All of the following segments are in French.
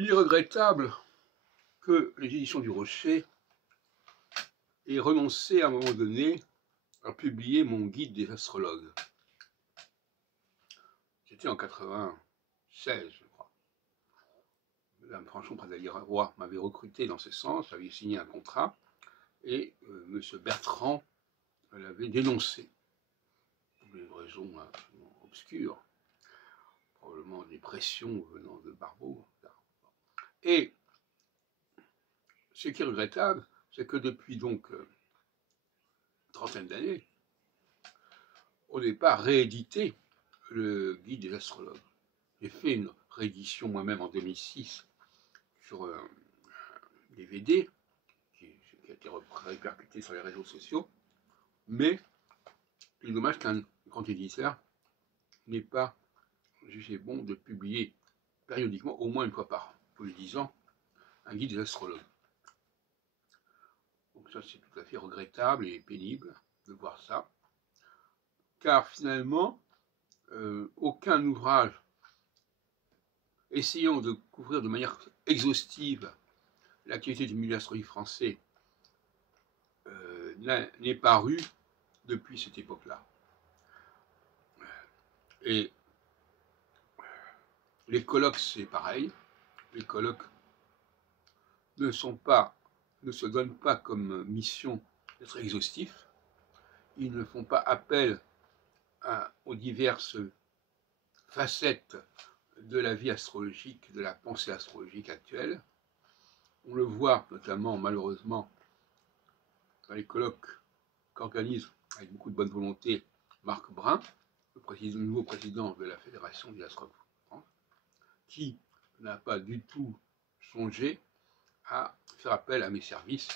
Il est regrettable que les éditions du Rocher aient renoncé à un moment donné à publier mon guide des astrologues. C'était en 96, je crois. Madame Franchon-Pradalier-Roy m'avait recruté dans ce sens, avait signé un contrat, et M. Bertrand l'avait dénoncé, pour des raisons obscures, probablement des pressions venant de Barbeau. Et ce qui est regrettable, c'est que depuis donc une trentaine d'années, on n'ait pas réédité le guide des astrologues. J'ai fait une réédition moi-même en 2006 sur un DVD qui a été répercuté sur les réseaux sociaux, mais il est dommage qu'un grand éditeur n'ait pas jugé bon de publier périodiquement, au moins une fois par tous les 10 ans, un guide des astrologues. Donc ça, c'est tout à fait regrettable et pénible de voir ça, car finalement, aucun ouvrage essayant de couvrir de manière exhaustive l'activité du milieu astrologique français n'est paru depuis cette époque-là. Et les colloques, c'est pareil. Les colloques ne se donnent pas comme mission d'être exhaustifs. Ils ne font pas appel aux diverses facettes de la vie astrologique, de la pensée astrologique actuelle. On le voit notamment, malheureusement, dans les colloques qu'organise avec beaucoup de bonne volonté Marc Brun, le nouveau président de la Fédération des astrologues de France, qui n'a pas du tout songé à faire appel à mes services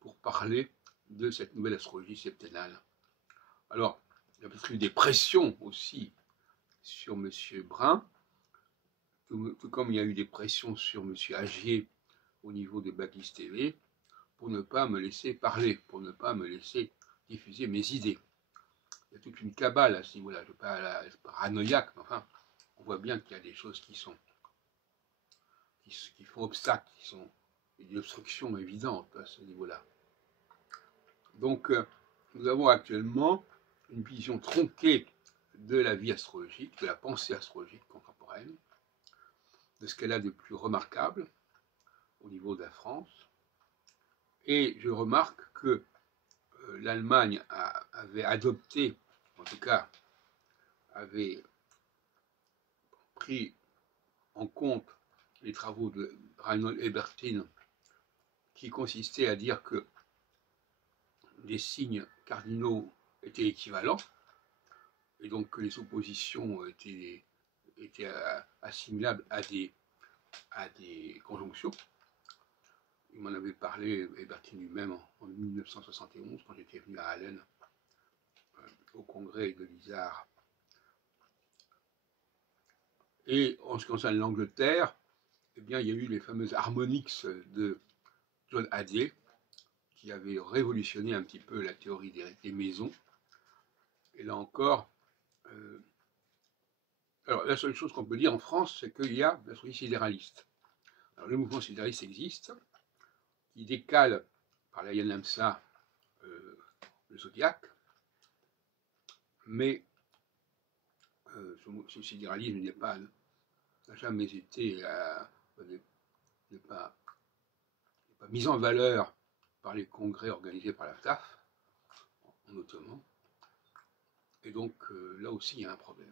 pour parler de cette nouvelle astrologie septennale. Alors, il y a peut-être eu des pressions aussi sur M. Brun, tout comme il y a eu des pressions sur M. Agier au niveau de Baptiste TV, pour ne pas me laisser parler, pour ne pas me laisser diffuser mes idées. Il y a toute une cabale à ce niveau-là, je ne suis pas paranoïaque, mais enfin, on voit bien qu'il y a des choses qui font obstacle, qui sont des obstructions évidentes à ce niveau-là. Donc, nous avons actuellement une vision tronquée de la vie astrologique, de la pensée astrologique contemporaine, de ce qu'elle a de plus remarquable au niveau de la France. Et je remarque que l'Allemagne avait adopté, en tout cas, avait pris en compte les travaux de Reinhold Ebertin, qui consistaient à dire que des signes cardinaux étaient équivalents, et donc que les oppositions étaient assimilables à des conjonctions. Il m'en avait parlé, Ebertin lui-même, en 1971, quand j'étais venu à Allen, au congrès de l'ISAR. Et en ce qui concerne l'Angleterre, eh bien, il y a eu les fameuses harmonics de John Hadley, qui avait révolutionné un petit peu la théorie des maisons. Et là encore, alors la seule chose qu'on peut dire en France, c'est qu'il y a l'astrologie sidéraliste. Alors le mouvement sidéraliste existe, qui décale par la Yanamsa le zodiaque, mais ce sidéralisme n'a jamais été n'est pas mis en valeur par les congrès organisés par la TAF en Ottoman, et donc là aussi il y a un problème.